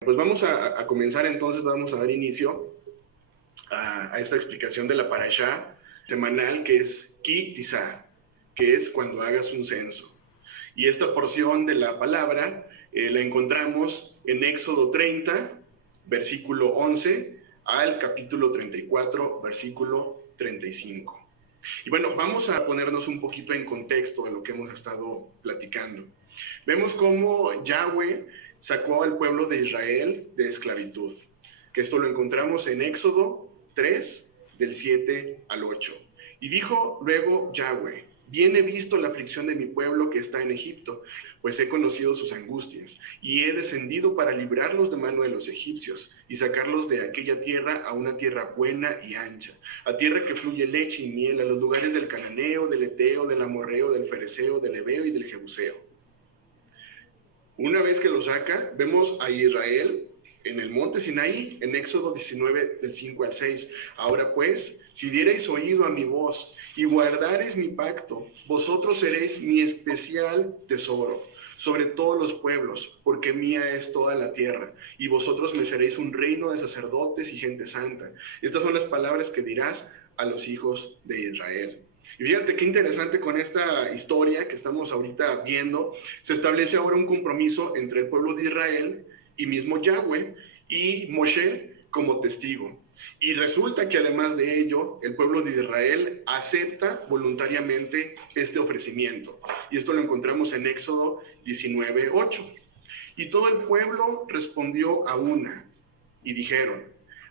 Pues vamos a comenzar entonces, vamos a dar inicio a esta explicación de la parashá semanal que es Ki Tisa, que es cuando hagas un censo. Y esta porción de la palabra la encontramos en Éxodo 30, versículo 11, al capítulo 34, versículo 35. Y bueno, vamos a ponernos un poquito en contexto de lo que hemos estado platicando. Vemos cómo Yahweh sacó al pueblo de Israel de esclavitud, que esto lo encontramos en Éxodo 3, del 7 al 8. Y dijo luego Yahweh: bien he visto la aflicción de mi pueblo que está en Egipto, pues he conocido sus angustias, y he descendido para librarlos de mano de los egipcios, y sacarlos de aquella tierra a una tierra buena y ancha, a tierra que fluye leche y miel, a los lugares del cananeo, del eteo, del amorreo, del fereceo, del heveo y del jebuseo. Una vez que lo saca, vemos a Israel en el monte Sinaí, en Éxodo 19, del 5 al 6. Ahora pues, si diereis oído a mi voz y guardareis mi pacto, vosotros seréis mi especial tesoro sobre todos los pueblos, porque mía es toda la tierra, y vosotros me seréis un reino de sacerdotes y gente santa. Estas son las palabras que dirás a los hijos de Israel. Y fíjate qué interesante, con esta historia que estamos ahorita viendo, se establece ahora un compromiso entre el pueblo de Israel y mismo Yahweh y Moshe como testigo. Y resulta que además de ello, el pueblo de Israel acepta voluntariamente este ofrecimiento. Y esto lo encontramos en Éxodo 19:8. Y todo el pueblo respondió a una y dijeron: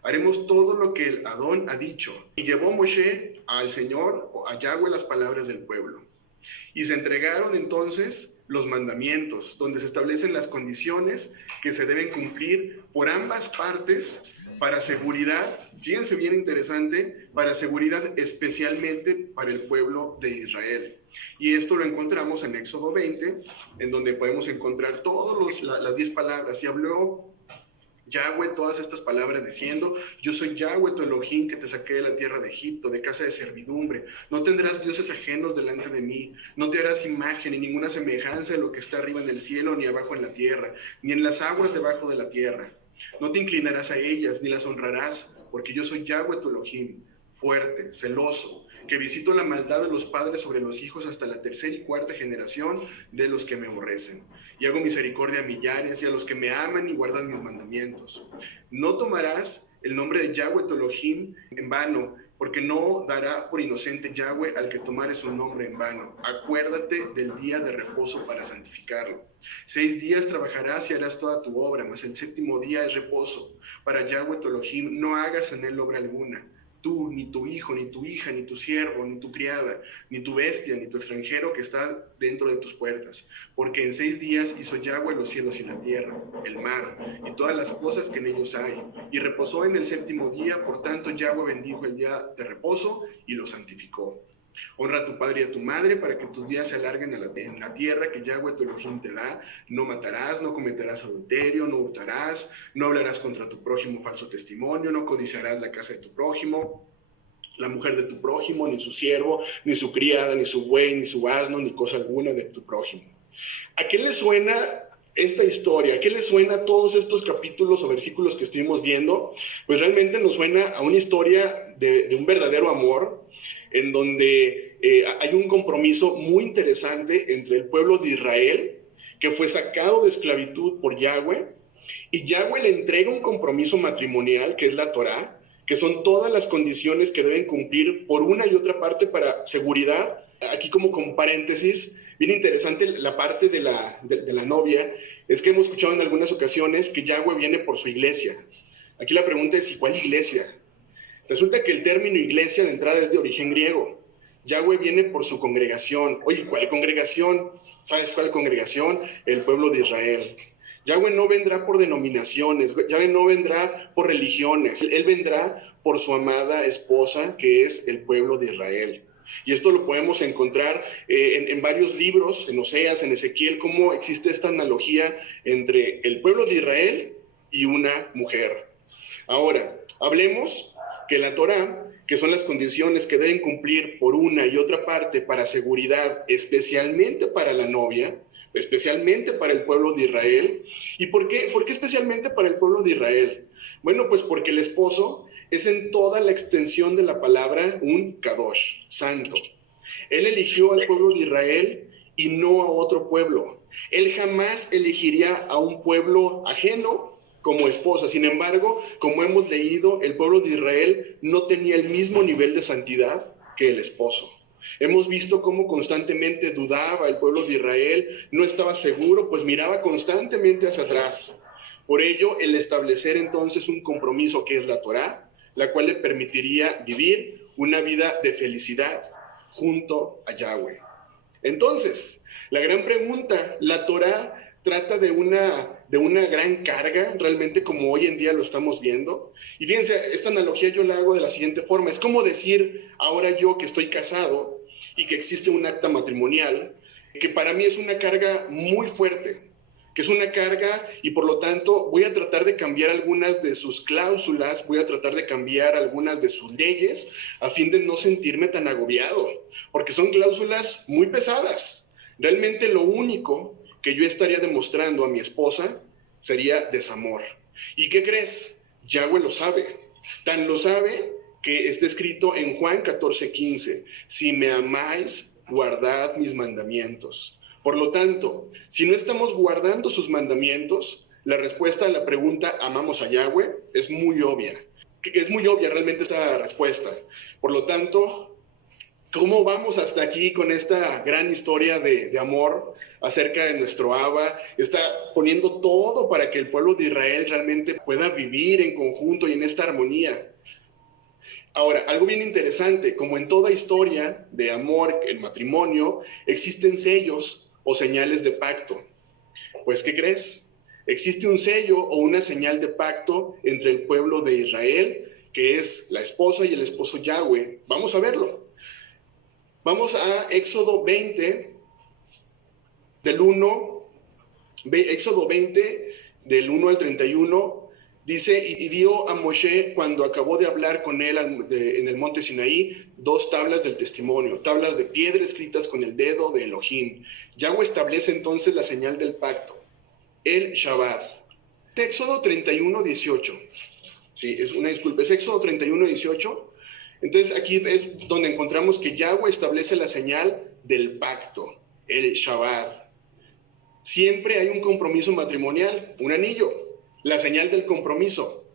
haremos todo lo que el Adón ha dicho. Y llevó Moshe al Señor, a Yahweh, las palabras del pueblo. Y se entregaron entonces los mandamientos, donde se establecen las condiciones que se deben cumplir por ambas partes para seguridad, fíjense bien interesante, para seguridad especialmente para el pueblo de Israel. Y esto lo encontramos en Éxodo 20, en donde podemos encontrar todas las 10 palabras. Y habló Yahweh todas estas palabras diciendo: yo soy Yahweh tu Elohim, que te saqué de la tierra de Egipto, de casa de servidumbre. No tendrás dioses ajenos delante de mí, no te harás imagen ni ninguna semejanza de lo que está arriba en el cielo, ni abajo en la tierra, ni en las aguas debajo de la tierra. No te inclinarás a ellas, ni las honrarás, porque yo soy Yahweh tu Elohim, fuerte, celoso, que visito la maldad de los padres sobre los hijos hasta la tercera y cuarta generación de los que me aborrecen. Y hago misericordia a millares y a los que me aman y guardan mis mandamientos. No tomarás el nombre de Yahweh tu Elohim en vano, porque no dará por inocente Yahweh al que tomare su nombre en vano. Acuérdate del día de reposo para santificarlo. 6 días trabajarás y harás toda tu obra, mas el séptimo día es reposo para Yahweh tu Elohim. No hagas en él obra alguna. Tú, ni tu hijo, ni tu hija, ni tu siervo, ni tu criada, ni tu bestia, ni tu extranjero que está dentro de tus puertas. Porque en 6 días hizo Yahweh los cielos y la tierra, el mar, y todas las cosas que en ellos hay. Y reposó en el séptimo día, por tanto Yahweh bendijo el día de reposo y lo santificó. Honra a tu padre y a tu madre para que tus días se alarguen en la tierra que Yahweh tu Elohim te da. No matarás, no cometerás adulterio, no hurtarás, no hablarás contra tu prójimo falso testimonio, no codiciarás la casa de tu prójimo, la mujer de tu prójimo, ni su siervo, ni su criada, ni su buey, ni su asno, ni cosa alguna de tu prójimo. ¿A qué le suena esta historia? ¿A qué le suena todos estos capítulos o versículos que estuvimos viendo? Pues realmente nos suena a una historia de un verdadero amor, en donde hay un compromiso muy interesante entre el pueblo de Israel, que fue sacado de esclavitud por Yahweh, y Yahweh le entrega un compromiso matrimonial, que es la Torá, que son todas las condiciones que deben cumplir por una y otra parte para seguridad. Aquí, como con paréntesis, bien interesante la parte de la novia, es que hemos escuchado en algunas ocasiones que Yahweh viene por su iglesia. Aquí la pregunta es: ¿y cuál iglesia? Resulta que el término iglesia de entrada es de origen griego. Yahweh viene por su congregación. Oye, ¿cuál congregación? ¿Sabes cuál congregación? El pueblo de Israel. Yahweh no vendrá por denominaciones, Yahweh no vendrá por religiones, Él vendrá por su amada esposa, que es el pueblo de Israel. Y esto lo podemos encontrar en varios libros, en Oseas, en Ezequiel, cómo existe esta analogía entre el pueblo de Israel y una mujer. Ahora, hablemos que la Torá, que son las condiciones que deben cumplir por una y otra parte para seguridad, especialmente para la novia, especialmente para el pueblo de Israel. ¿Y por qué? ¿Por qué especialmente para el pueblo de Israel? Bueno, pues porque el esposo es en toda la extensión de la palabra un kadosh, santo. Él eligió al pueblo de Israel y no a otro pueblo. Él jamás elegiría a un pueblo ajeno como esposa. Sin embargo, como hemos leído, el pueblo de Israel no tenía el mismo nivel de santidad que el esposo. Hemos visto cómo constantemente dudaba el pueblo de Israel, no estaba seguro, pues miraba constantemente hacia atrás. Por ello, el establecer entonces un compromiso que es la Torá, la cual le permitiría vivir una vida de felicidad junto a Yahweh. Entonces, la gran pregunta, la Torá trata de una gran carga, realmente como hoy en día lo estamos viendo. Y fíjense, esta analogía yo la hago de la siguiente forma. Es como decir, ahora yo que estoy casado y que existe un acta matrimonial, que para mí es una carga muy fuerte, que es una carga y por lo tanto voy a tratar de cambiar algunas de sus cláusulas, voy a tratar de cambiar algunas de sus leyes a fin de no sentirme tan agobiado, porque son cláusulas muy pesadas. Realmente lo único que yo estaría demostrando a mi esposa sería desamor. ¿Y qué crees? Yahweh lo sabe. Tan lo sabe que está escrito en Juan 14:15, si me amáis, guardad mis mandamientos. Por lo tanto, si no estamos guardando sus mandamientos, la respuesta a la pregunta ¿amamos a Yahweh? Es muy obvia. Es muy obvia realmente esta respuesta. Por lo tanto, ¿cómo vamos hasta aquí con esta gran historia de amor acerca de nuestro Abba? Está poniendo todo para que el pueblo de Israel realmente pueda vivir en conjunto y en esta armonía. Ahora, algo bien interesante, como en toda historia de amor, el matrimonio, existen sellos o señales de pacto. Pues, ¿qué crees? Existe un sello o una señal de pacto entre el pueblo de Israel, que es la esposa y el esposo Yahweh. Vamos a verlo. Vamos a Éxodo 20, Éxodo 20, del 1 al 31. Dice, y dio a Moshe, cuando acabó de hablar con él en el monte Sinaí, 2 tablas del testimonio, tablas de piedra escritas con el dedo de Elohim. Yahweh establece entonces la señal del pacto, el Shabbat. Éxodo 31, 18. Sí, es Éxodo 31, 18. Entonces aquí es donde encontramos que Yahweh establece la señal del pacto, el Shabbat. Siempre hay un compromiso matrimonial, un anillo, la señal del compromiso.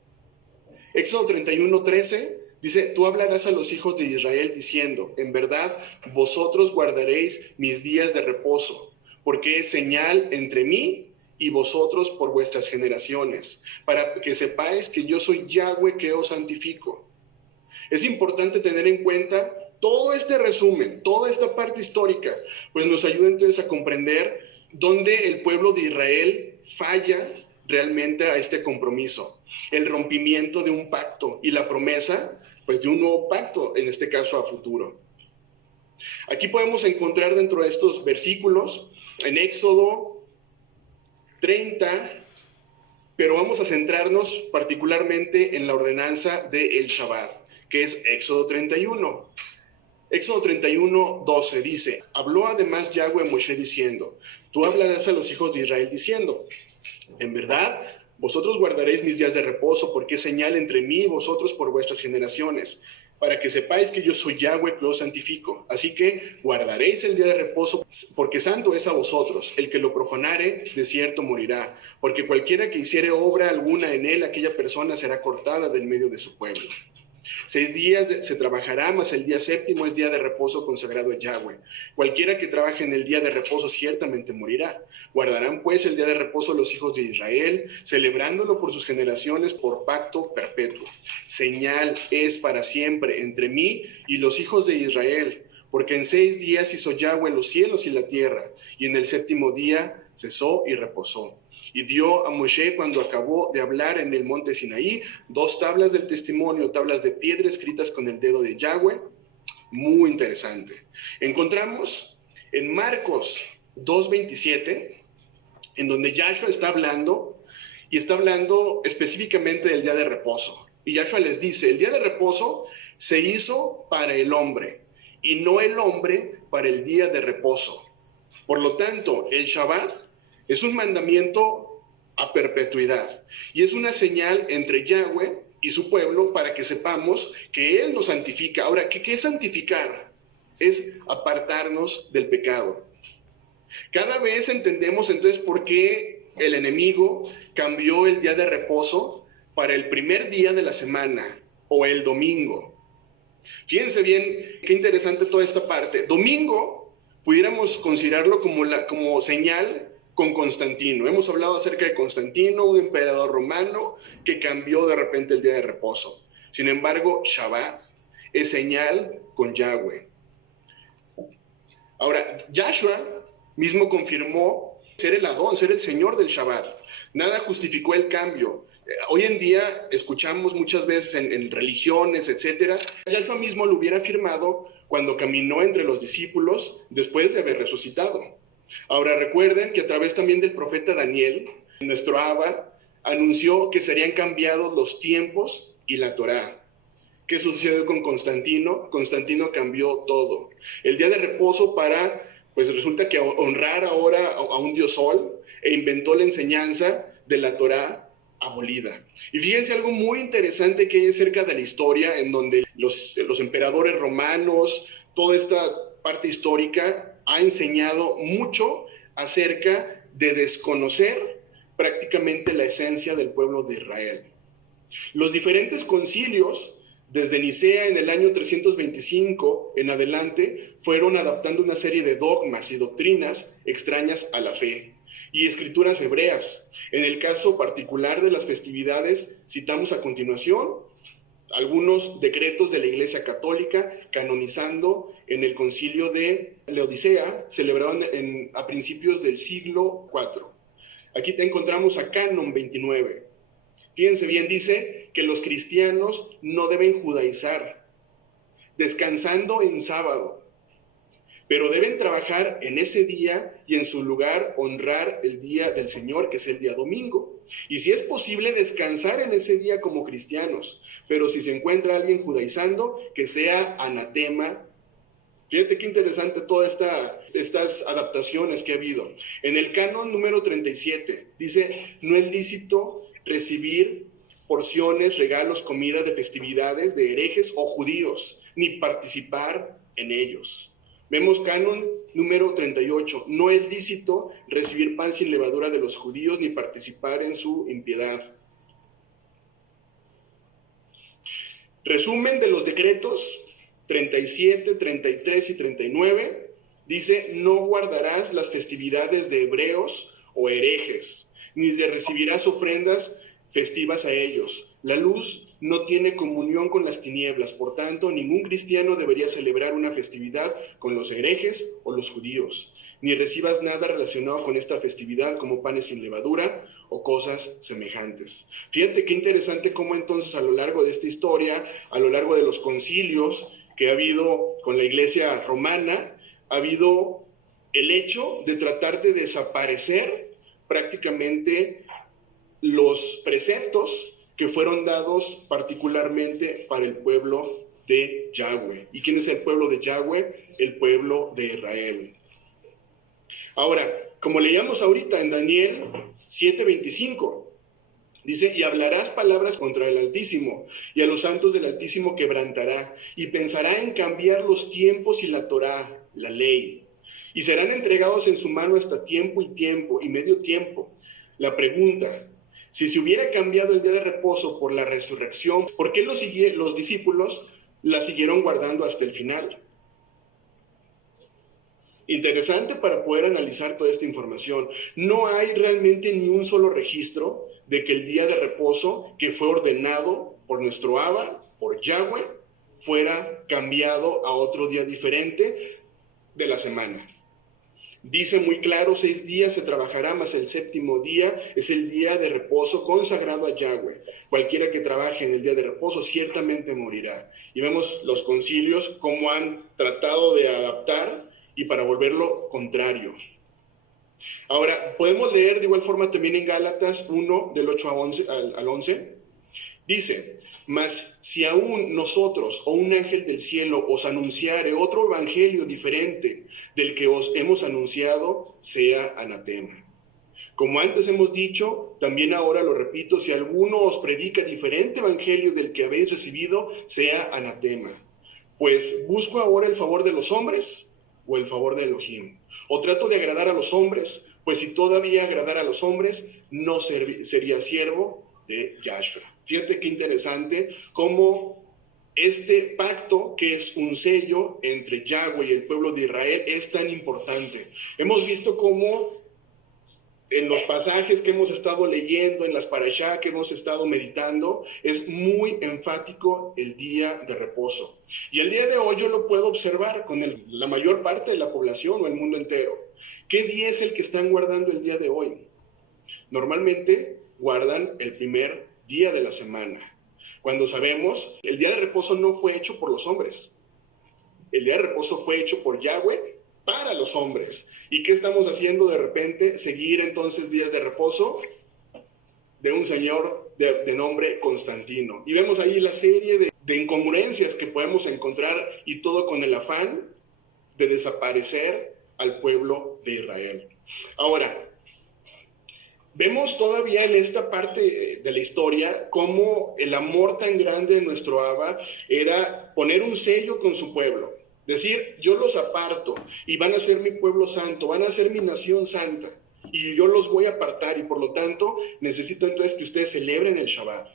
Éxodo 31, 13 dice, tú hablarás a los hijos de Israel diciendo, en verdad vosotros guardaréis mis días de reposo, porque es señal entre mí y vosotros por vuestras generaciones, para que sepáis que yo soy Yahweh que os santifico. Es importante tener en cuenta todo este resumen, toda esta parte histórica, pues nos ayuda entonces a comprender dónde el pueblo de Israel falla realmente a este compromiso, el rompimiento de un pacto y la promesa, pues de un nuevo pacto, en este caso a futuro. Aquí podemos encontrar dentro de estos versículos, en Éxodo 30, pero vamos a centrarnos particularmente en la ordenanza del Shabbat, que es Éxodo 31. Éxodo 31, 12 dice, habló además Yahweh a Moshe diciendo, tú hablarás a los hijos de Israel diciendo, en verdad, vosotros guardaréis mis días de reposo, porque es señal entre mí y vosotros por vuestras generaciones, para que sepáis que yo soy Yahweh que os santifico. Así que guardaréis el día de reposo, porque santo es a vosotros. El que lo profanare, de cierto morirá, porque cualquiera que hiciere obra alguna en él, aquella persona será cortada del medio de su pueblo. 6 días se trabajará, mas el día séptimo es día de reposo consagrado a Yahweh. Cualquiera que trabaje en el día de reposo ciertamente morirá. Guardarán pues el día de reposo los hijos de Israel, celebrándolo por sus generaciones por pacto perpetuo. Señal es para siempre entre mí y los hijos de Israel, porque en 6 días hizo Yahweh los cielos y la tierra, y en el séptimo día cesó y reposó. Y dio a Moshe, cuando acabó de hablar en el monte Sinaí, 2 tablas del testimonio, tablas de piedra escritas con el dedo de Yahweh. Muy interesante. Encontramos en Marcos 2:27, en donde Yahshua está hablando, y está hablando específicamente del día de reposo. Y Yahshua les dice, el día de reposo se hizo para el hombre, y no el hombre para el día de reposo. Por lo tanto, el Shabbat es un mandamiento a perpetuidad y es una señal entre Yahweh y su pueblo para que sepamos que Él nos santifica. Ahora, ¿qué es santificar? Es apartarnos del pecado. Cada vez entendemos entonces por qué el enemigo cambió el día de reposo para el primer día de la semana o el domingo. Fíjense bien, qué interesante toda esta parte. Domingo pudiéramos considerarlo como señal con Constantino. Hemos hablado acerca de Constantino, un emperador romano que cambió de repente el día de reposo. Sin embargo, Shabbat es señal con Yahweh. Ahora, Yahshua mismo confirmó ser el Adón, ser el Señor del Shabbat. Nada justificó el cambio. Hoy en día escuchamos muchas veces en religiones, etcétera. Yahshua mismo lo hubiera afirmado cuando caminó entre los discípulos después de haber resucitado. Ahora recuerden que a través también del profeta Daniel, nuestro Abba anunció que serían cambiados los tiempos y la Torá. ¿Qué sucedió con Constantino? Constantino cambió todo. El día de reposo pues resulta que honrar ahora a un dios sol e inventó la enseñanza de la Torá abolida. Y fíjense algo muy interesante que hay acerca de la historia, en donde los emperadores romanos, toda esta parte histórica ha enseñado mucho acerca de desconocer prácticamente la esencia del pueblo de Israel. Los diferentes concilios, desde Nicea en el año 325 en adelante, fueron adaptando una serie de dogmas y doctrinas extrañas a la fe y escrituras hebreas. En el caso particular de las festividades, citamos a continuación algunos decretos de la Iglesia Católica canonizando en el concilio de Laodicea, celebrado a principios del siglo IV. Aquí te encontramos a Canon 29. Fíjense bien, dice que los cristianos no deben judaizar, descansando en sábado, pero deben trabajar en ese día y en su lugar honrar el día del Señor, que es el día domingo. Y si es posible, descansar en ese día como cristianos, pero si se encuentra alguien judaizando, que sea anatema. Fíjate qué interesante todas estas adaptaciones que ha habido. En el canon número 37 dice, no es lícito recibir porciones, regalos, comida de festividades de herejes o judíos, ni participar en ellos. Vemos canon número 38, no es lícito recibir pan sin levadura de los judíos, ni participar en su impiedad. Resumen de los decretos 37, 33 y 39, dice, no guardarás las festividades de hebreos o herejes, ni recibirás ofrendas festivas a ellos. La luz no tiene comunión con las tinieblas, por tanto, ningún cristiano debería celebrar una festividad con los herejes o los judíos, ni recibas nada relacionado con esta festividad como panes sin levadura o cosas semejantes. Fíjate qué interesante cómo entonces a lo largo de esta historia, a lo largo de los concilios que ha habido con la Iglesia romana, ha habido el hecho de tratar de desaparecer prácticamente los preceptos que fueron dados particularmente para el pueblo de Yahweh. ¿Y quién es el pueblo de Yahweh? El pueblo de Israel. Ahora, como leíamos ahorita en Daniel 7:25, dice, y hablarás palabras contra el Altísimo, y a los santos del Altísimo quebrantará, y pensará en cambiar los tiempos y la Torá, la ley, y serán entregados en su mano hasta tiempo y medio tiempo. La pregunta, si se hubiera cambiado el día de reposo por la resurrección, ¿por qué los discípulos la siguieron guardando hasta el final? Interesante para poder analizar toda esta información. No hay realmente ni un solo registro de que el día de reposo que fue ordenado por nuestro Abba, por Yahweh, fuera cambiado a otro día diferente de la semana. Dice muy claro, 6 días se trabajará, mas el 7º día es el día de reposo consagrado a Yahweh. Cualquiera que trabaje en el día de reposo ciertamente morirá. Y vemos los concilios cómo han tratado de adaptar y para volverlo contrario. Ahora, podemos leer de igual forma también en Gálatas 1, del 8 al 11. Dice, mas si aún nosotros o un ángel del cielo os anunciare otro evangelio diferente del que os hemos anunciado, sea anatema. Como antes hemos dicho, también ahora lo repito, si alguno os predica diferente evangelio del que habéis recibido, sea anatema. Pues busco ahora el favor de los hombres o el favor de Elohim. O trato de agradar a los hombres, pues si todavía agradara a los hombres, no sería siervo de Yahshua. Fíjate qué interesante cómo este pacto, que es un sello entre Yahweh y el pueblo de Israel, es tan importante. Hemos visto cómo en los pasajes que hemos estado leyendo, en las parashá que hemos estado meditando, es muy enfático el día de reposo. Y el día de hoy yo lo puedo observar con la mayor parte de la población o el mundo entero. ¿Qué día es el que están guardando el día de hoy? Normalmente guardan el primer día de la semana, cuando sabemos el día de reposo no fue hecho por los hombres. El día de reposo fue hecho por Yahweh para los hombres. ¿Y qué estamos haciendo de repente? Seguir entonces días de reposo de un señor de nombre Constantino. Y vemos ahí la serie de incongruencias que podemos encontrar, y todo con el afán de desaparecer al pueblo de Israel. Ahora, vemos todavía en esta parte de la historia cómo el amor tan grande de nuestro Abba era poner un sello con su pueblo. Decir, yo los aparto y van a ser mi pueblo santo, van a ser mi nación santa, y yo los voy a apartar, y por lo tanto necesito entonces que ustedes celebren el Shabbat.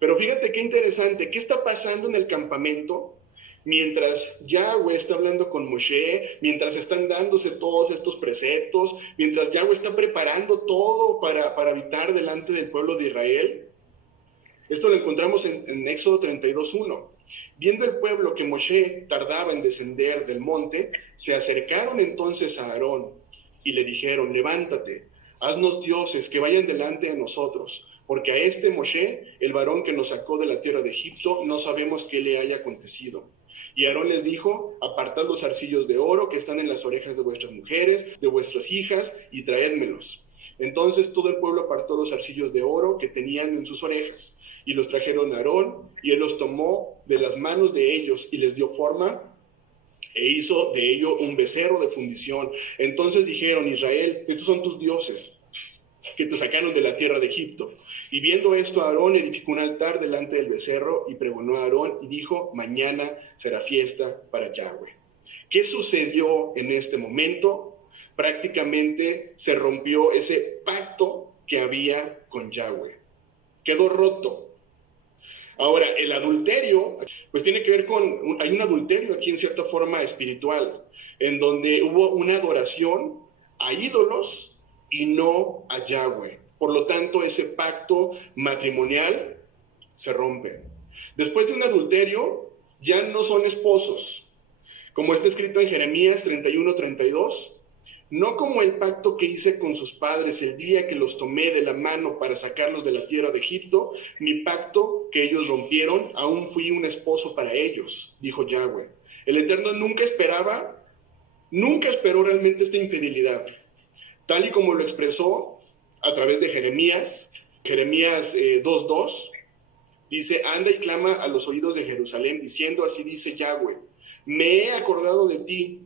Pero fíjate qué interesante, ¿qué está pasando en el campamento? Mientras Yahweh está hablando con Moshe, mientras están dándose todos estos preceptos, mientras Yahweh está preparando todo para habitar delante del pueblo de Israel. Esto lo encontramos en Éxodo 32:1. Viendo el pueblo que Moshe tardaba en descender del monte, se acercaron entonces a Aarón y le dijeron, levántate, haznos dioses que vayan delante de nosotros, porque a este Moshe, el varón que nos sacó de la tierra de Egipto, no sabemos qué le haya acontecido. Y Aarón les dijo, apartad los zarcillos de oro que están en las orejas de vuestras mujeres, de vuestras hijas, y traédmelos. Entonces todo el pueblo apartó los zarcillos de oro que tenían en sus orejas, y los trajeron a Aarón, y él los tomó de las manos de ellos, y les dio forma, e hizo de ello un becerro de fundición. Entonces dijeron, Israel, estos son tus dioses, que te sacaron de la tierra de Egipto. Y viendo esto, Aarón edificó un altar delante del becerro, y pregonó a Aarón, y dijo, mañana será fiesta para Yahweh. ¿Qué sucedió en este momento? Prácticamente se rompió ese pacto que había con Yahweh. Quedó roto. Ahora, el adulterio, pues tiene que ver hay un adulterio aquí en cierta forma espiritual, en donde hubo una adoración a ídolos y no a Yahweh. Por lo tanto, ese pacto matrimonial se rompe. Después de un adulterio, ya no son esposos. Como está escrito en Jeremías 31:32, no como el pacto que hice con sus padres el día que los tomé de la mano para sacarlos de la tierra de Egipto, mi pacto que ellos rompieron, aún fui un esposo para ellos, dijo Yahweh. El Eterno nunca esperó realmente esta infidelidad, tal y como lo expresó a través de Jeremías 2:2, dice, anda y clama a los oídos de Jerusalén, diciendo, así dice Yahweh, me he acordado de ti,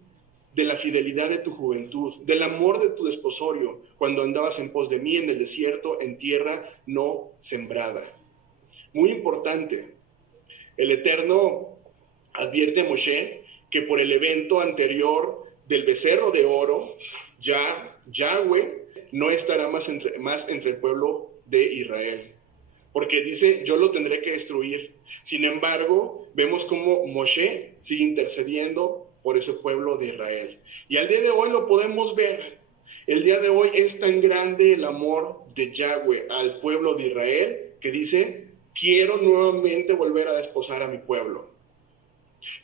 de la fidelidad de tu juventud, del amor de tu desposorio, cuando andabas en pos de mí en el desierto, en tierra no sembrada. Muy importante, el Eterno advierte a Moshe que por el evento anterior del becerro de oro, ya Yahweh no estará más entre el pueblo de Israel, porque dice, yo lo tendré que destruir. Sin embargo, vemos cómo Moshe sigue intercediendo por ese pueblo de Israel. Y al día de hoy lo podemos ver. El día de hoy es tan grande el amor de Yahweh al pueblo de Israel que dice, quiero nuevamente volver a desposar a mi pueblo.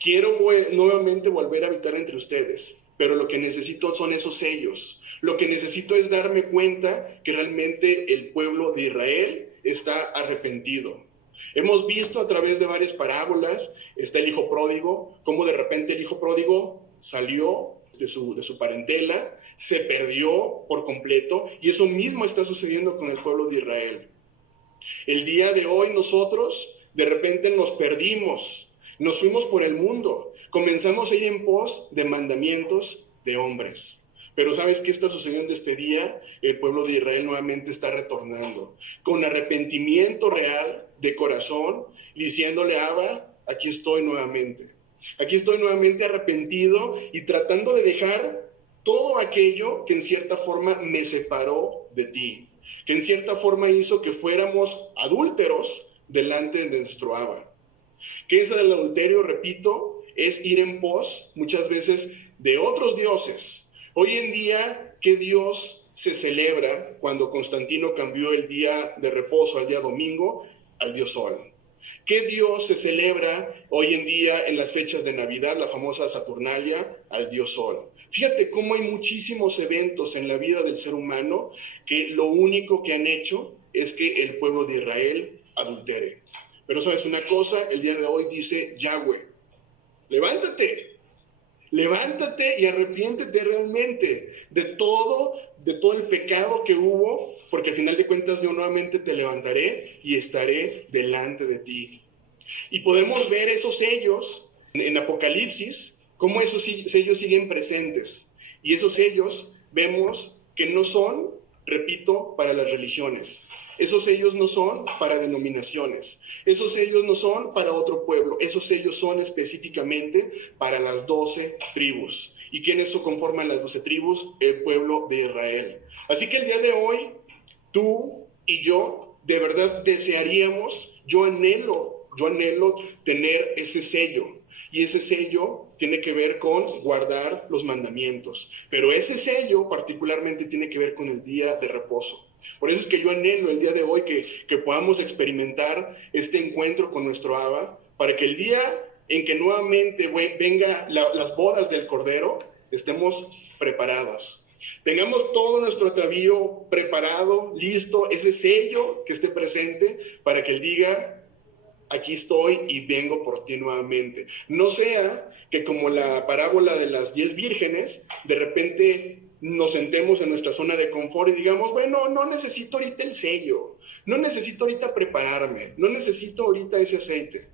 Quiero nuevamente volver a habitar entre ustedes. Pero lo que necesito son esos sellos. Lo que necesito es darme cuenta que realmente el pueblo de Israel está arrepentido. Hemos visto a través de varias parábolas, está el hijo pródigo, cómo de repente el hijo pródigo salió de su parentela, se perdió por completo, y eso mismo está sucediendo con el pueblo de Israel. El día de hoy nosotros de repente nos perdimos, nos fuimos por el mundo, comenzamos a ir en pos de mandamientos de hombres. Pero ¿sabes qué está sucediendo este día? El pueblo de Israel nuevamente está retornando con arrepentimiento real de corazón, diciéndole a Abba, aquí estoy nuevamente. Aquí estoy nuevamente arrepentido y tratando de dejar todo aquello que en cierta forma me separó de ti, que en cierta forma hizo que fuéramos adúlteros delante de nuestro Abba. ¿Qué es el adulterio? Repito, es ir en pos muchas veces de otros dioses. Hoy en día, ¿qué Dios se celebra cuando Constantino cambió el día de reposo al día domingo al dios Sol? ¿Qué Dios se celebra hoy en día en las fechas de Navidad, la famosa Saturnalia, al dios Sol? Fíjate cómo hay muchísimos eventos en la vida del ser humano que lo único que han hecho es que el pueblo de Israel adultere. Pero sabes una cosa, el día de hoy dice Yahweh, levántate, levántate y arrepiéntete realmente de todo el pecado que hubo, porque al final de cuentas yo nuevamente te levantaré y estaré delante de ti. Y podemos ver esos sellos en Apocalipsis, cómo esos sellos siguen presentes. Y esos sellos vemos que no son, repito, para las religiones. Esos sellos no son para denominaciones. Esos sellos no son para otro pueblo. Esos sellos son específicamente para las 12 tribus. ¿Y quiénes conforman las 12 tribus? El pueblo de Israel. Así que el día de hoy, tú y yo de verdad desearíamos, yo anhelo tener ese sello. Y ese sello tiene que ver con guardar los mandamientos. Pero ese sello particularmente tiene que ver con el día de reposo. Por eso es que yo anhelo el día de hoy que podamos experimentar este encuentro con nuestro Abba, para que el día en que nuevamente venga las bodas del Cordero, estemos preparados. Tengamos todo nuestro atavío preparado, listo, ese sello que esté presente para que Él diga, aquí estoy y vengo por ti nuevamente. No sea que como la parábola de las 10 vírgenes, de repente nos sentemos en nuestra zona de confort y digamos, bueno, no necesito ahorita el sello, no necesito ahorita prepararme, no necesito ahorita ese aceite.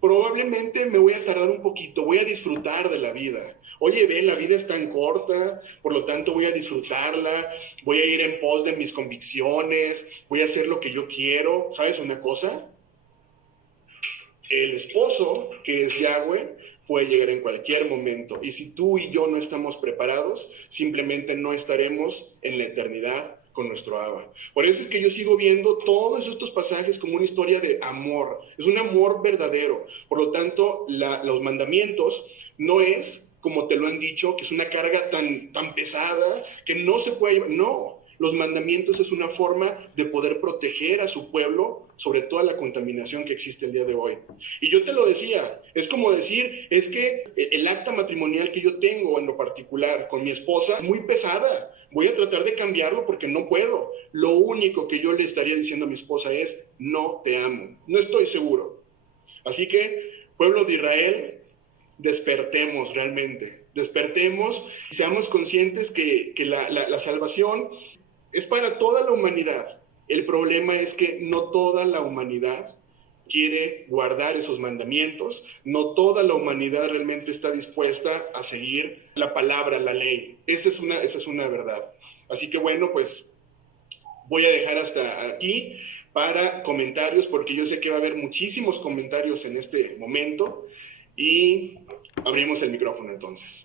Probablemente me voy a tardar un poquito, voy a disfrutar de la vida. Oye, ve, la vida es tan corta, por lo tanto voy a disfrutarla, voy a ir en pos de mis convicciones, voy a hacer lo que yo quiero. ¿Sabes una cosa? El esposo, que es Yahweh, puede llegar en cualquier momento. Y si tú y yo no estamos preparados, simplemente no estaremos en la eternidad con nuestro Abba. Por eso es que yo sigo viendo todos estos pasajes como una historia de amor. Es un amor verdadero. Por lo tanto, los mandamientos no es, como te lo han dicho, que es una carga tan pesada que no se puede llevar. No, los mandamientos es una forma de poder proteger a su pueblo sobre toda la contaminación que existe el día de hoy. Y yo te lo decía, es como decir, es que el acta matrimonial que yo tengo en lo particular con mi esposa es muy pesada. Voy a tratar de cambiarlo porque no puedo. Lo único que yo le estaría diciendo a mi esposa es, no te amo. No estoy seguro. Así que, pueblo de Israel, despertemos realmente. Despertemos y seamos conscientes que la salvación es para toda la humanidad. El problema es que no toda la humanidad quiere guardar esos mandamientos, no toda la humanidad realmente está dispuesta a seguir la palabra, la ley. Esa es una verdad. Así que bueno, pues voy a dejar hasta aquí para comentarios, porque yo sé que va a haber muchísimos comentarios en este momento y abrimos el micrófono entonces.